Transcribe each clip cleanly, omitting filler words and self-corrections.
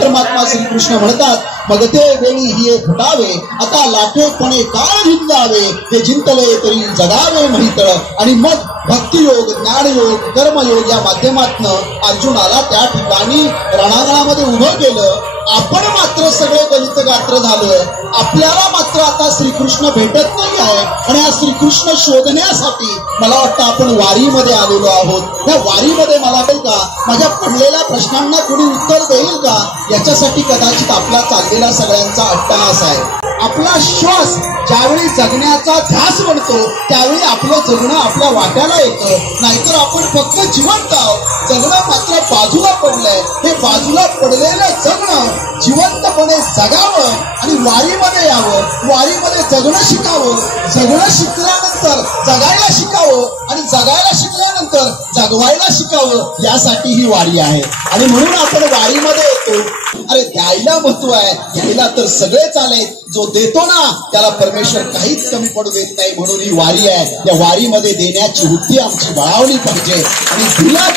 परमात्मा श्रीकृष्ण म्हणतात, मग ते वेळी हिये फुटावे आता लाटेपणे काळ जिंकावे, ते जिंकले तरी जगावे महितळ. आणि मग भक्तियोग, ज्ञानयोग, कर्मयोग या माध्यमातनं अर्जुनाला त्या ठिकाणी रणांगणामध्ये उभं केलं. आपण मात्र सगळे गलित गात्र झालोय. आपल्याला मात्र आता श्रीकृष्ण भेटत नाही आहे आणि हा श्रीकृष्ण शोधण्यासाठी मला वाटतं आपण वारीमध्ये आलेलो आहोत. या वारीमध्ये मला वाटेल का माझ्या पडलेल्या प्रश्नांना कोणी उत्तर देईल का, याच्यासाठी कदाचित आपला चाललेला सगळ्यांचा अट्टहास आहे. आपला श्वास ज्यावेळी जगण्याचा ध्यास बनतो त्यावेळी आपलं जगणं आपल्या वाट्याला येतं. नाहीतर आपण फक्त जिवंत आहोत, जगणं मात्र बाजूला पडलंय. हे बाजूला पडलेलं जगणं जिवंतपणे जगावं आणि वारीमध्ये यावं, वारीमध्ये जगणं शिकावं, जगणं शिकल्यानंतर जगायला शिकावं आणि जगायला शिकल्यानंतर जगवायला शिकावं, यासाठी ही वारी आहे. आणि म्हणून आपण वारीमध्ये येतो. अरे द्यायला महत्व आहे, घ्यायला तर सगळेच आले. जो देतो ना त्याला परमेश्वर काहीच कमी पडू देत नाही. म्हणून ही वारी आहे. या वारीमध्ये देण्याची बुद्धी आमची बळावली पाहिजे. आणि दिलाच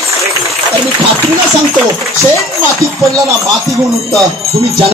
तर मी खात्रीनं सांगतो, शेण मातीत पडलं ना माती घेऊन उठतं. तुम्ही